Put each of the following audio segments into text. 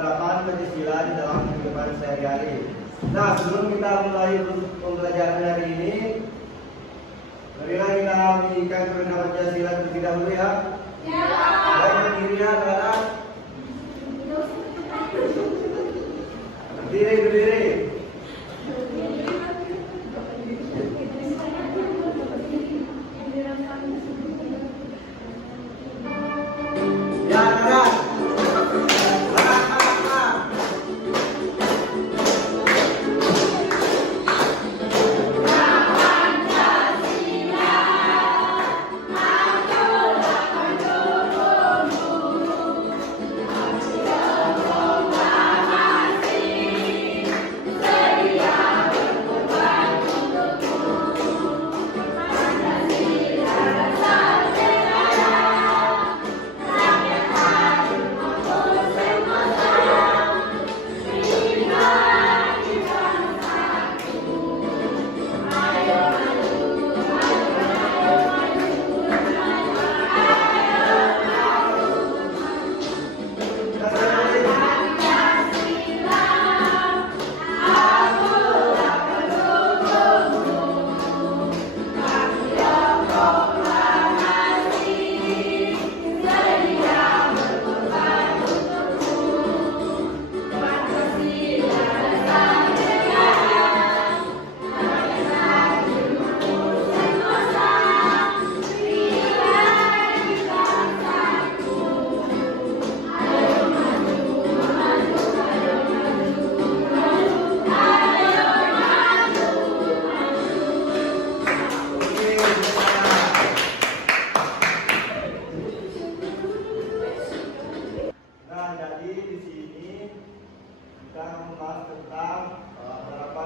penerapan Pancasila di dalam kehidupan sehari-hari. Nah, sebelum kita mulai pembelajaran hari ini, marilah kita menyanyikan perdana Pancasila terlebih dahulu ya. Ya. Baik, berdiri ya, anak-anak. Berdiri, berdiri. Ya, anak-anak.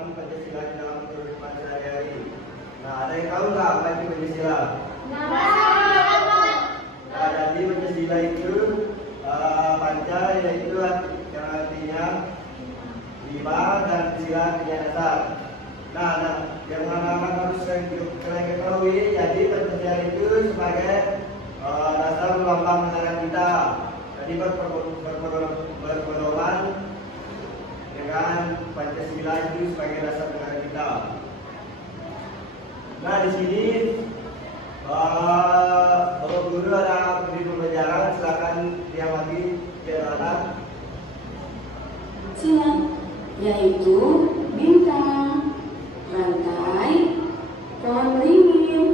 Pancasila di dalam kehidupan sehari-hari. Nah, ada yang tahu nggak apa itu Pancasila? Nah, jadi Pancasila itu Panca yaitu yang artinya 5 dan sila artinya dasar. Nah, yang anak-anak harus kalian ketahui, jadi Pancasila itu sebagai dasar lambang negara kita. Jadi berpedoman dengan Pancasila itu sebagai dasar negara kita. Nah, di sini Bapak Guru ada beri pembelajaran, silakan diamati anak. Siap, yaitu bintang, rantai, pohon beringin,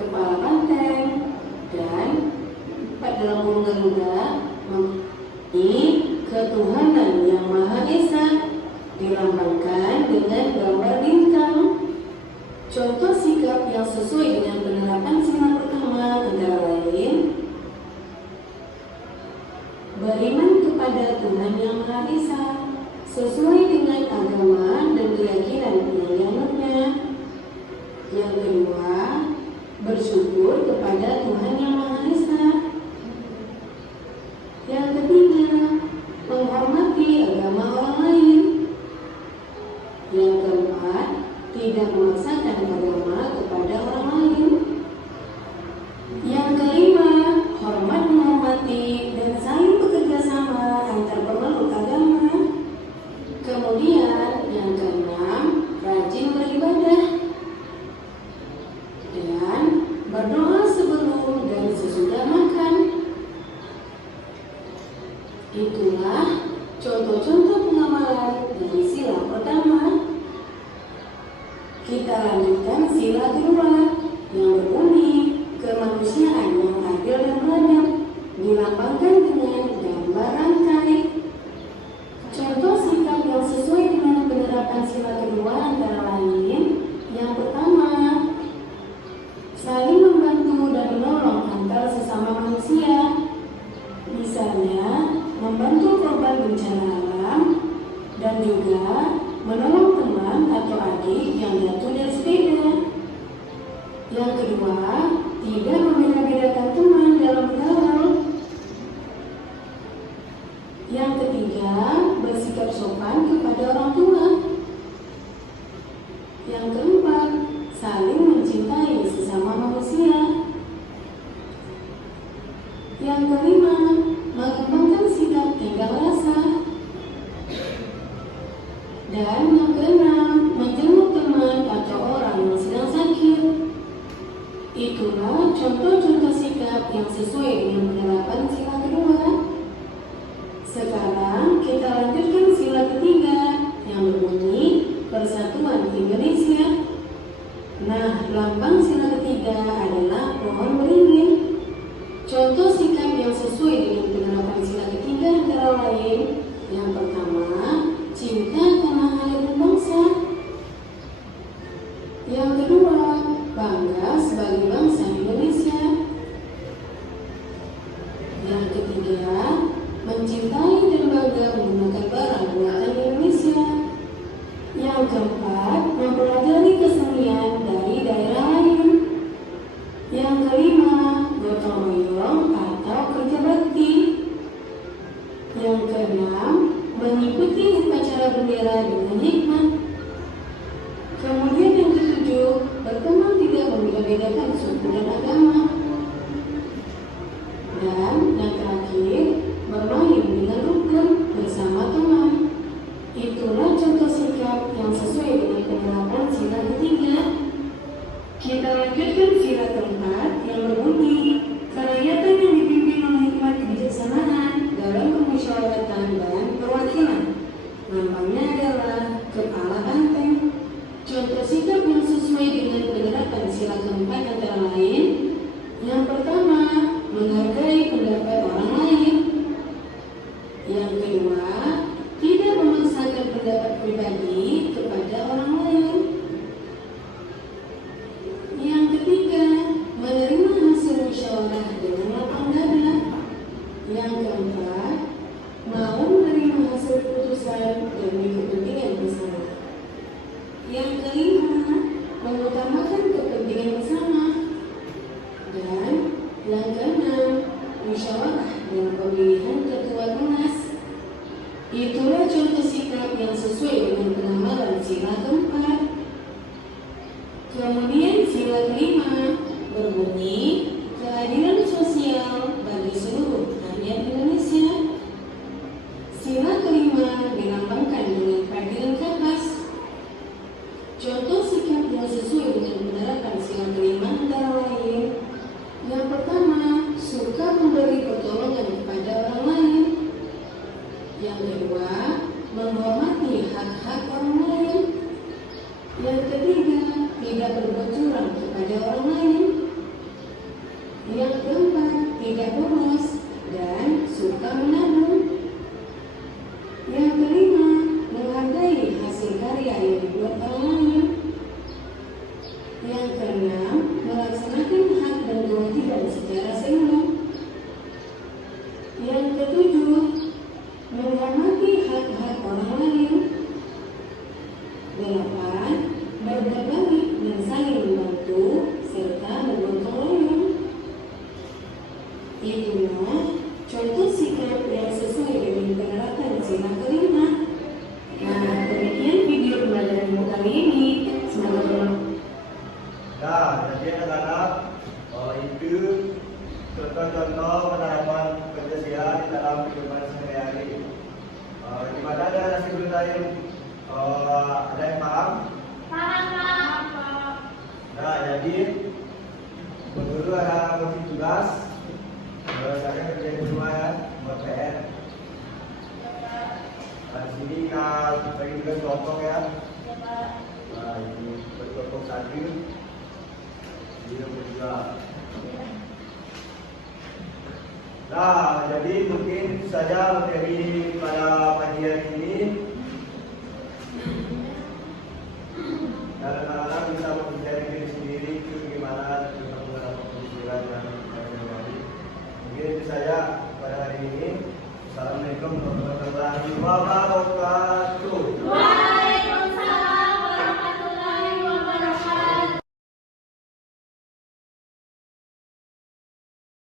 kepala banteng, dan empat dalam Garuda di ketuhanan yang Maha Esa dilambangkan dengan gambar bintang. Contoh sikap yang sesuai dengan penerapan sila pertama antara lain beriman kepada Tuhan yang Maha Esa sesuai dengan agama dan keyakinan yang dianutnya. Yang kedua, bersyukur kepada Tuhan yang Maha Esa. Yang ketiga, menghormati agama orang lain. Yang keempat, tidak memaksakan agama kepada orang lain. Yang kelima, hormat menghormati dan saling bekerja sama antar pemeluk agama. Kemudian yang keenam, rajin beribadah dan berdoa sebelum dan sesudah makan. Itulah contoh-contoh pengamalan dari sila pertama. Kita lanjutkan sila kedua yang berbunyi kemanusiaan yang adil dan beradab dilambangkan dengan gambar rantai. Contoh sikap yang sesuai dengan penerapan sila kedua antara lain yang pertama, saling membantu dan menolong antar sesama manusia. Misalnya, membantu korban bencana alam dan juga menolong teman atau adik yang jatuh dari sepeda. Yang kedua, tidak membeda-bedakan teman dalam bergaul. Yang ketiga, bersikap sopan kepada orang tua. Yang keempat, saling mencintai sesama manusia. Yang kelima, mengembangkan sikap tenggang rasa. mencintai dan bangga menggunakan barang buatan Indonesia. Yang keempat, mempelajari kesenian dari daerah lain. Yang kelima, gotong royong atau kerja bakti. Yang keenam, mengikuti upacara bendera dengan hikmat. Kemudian yang ketujuh, berteman tidak membeda-bedakan suku dan agama. Dan yang terakhir, bermain dengan rukun bersama teman. Itulah contoh sikap yang sesuai dengan penerapan sila ketiga. Kita lanjutkan sila keempat yang berbunyi, kerakyatan yang dipimpin oleh hikmat kebijaksanaan dalam permusyawaratan dan perwakilan. Lambangnya adalah kepala banteng. Contoh sikap yang sesuai dengan penerapan sila keempat antara lain, yang pertama, menghargai pendapat orang lain. Yang kedua, tidak memaksakan pendapat pribadi kepada orang lain. Yang ketiga, menerima hasil musyawarah dengan lapang dada. Yang keempat, mau menerima hasil keputusan demi kepentingan bersama. Yang kelima, mengutamakan kepentingan bersama. Dan yang keenam, musyawarah dalam pemilihan ketua tunas. Itulah contoh sikap yang sesuai dengan penamaran sila keempat. Kemudian sila kelima berbunyi, keadilan sosial bagi seluruh rakyat Indonesia. Sila kelima dilambangkan dengan keadilan kapas. Contoh sikap yang sesuai dengan penerapan sila kelima antara lain, yang pertama, suka memberi pertolongan kepada orang lain. Yang kedua, menghormati hak-hak orang lain. Yang ketiga, tidak berbuat curang kepada orang lain. Yang keempat, tidak boros dan suka menabung. Yang kelima, menghargai hasil karya yang dibuat orang lain. Yang keenam, melaksanakan hak dan kewajiban secara seimbang. Yang ketujuh, menghormati hak-hak orang lain. 8. Berbuat baik dan saling membantu serta bergotong royong. Itulah contoh sikap yang sesuai dengan penerapan sila kelima. Nah, demikian video pembelajaran kali ini. Semoga bermanfaat. Nah, jadi anak-anak, itu contoh-contoh penerapan Pancasila di dalam kehidupan sehari-hari. Di mana ada nasi gurih lain? Ada yang paham? Paham. Nah, jadi dulu ada fungsi tugas. Saya kerja di rumah ya, buat PR. Nah, di sini kita bagi juga contoh ya. Nah, ini bercontoh tadi. Dia juga. Nah, jadi mungkin itu saja materi pada pagi hari ini. Dan anak-anak bisa mempelajari diri sendiri itu bagaimana tentang penerapan Pancasila dan lain-lain. Mungkin itu saja pada hari ini. Assalamualaikum warahmatullahi wabarakatuh.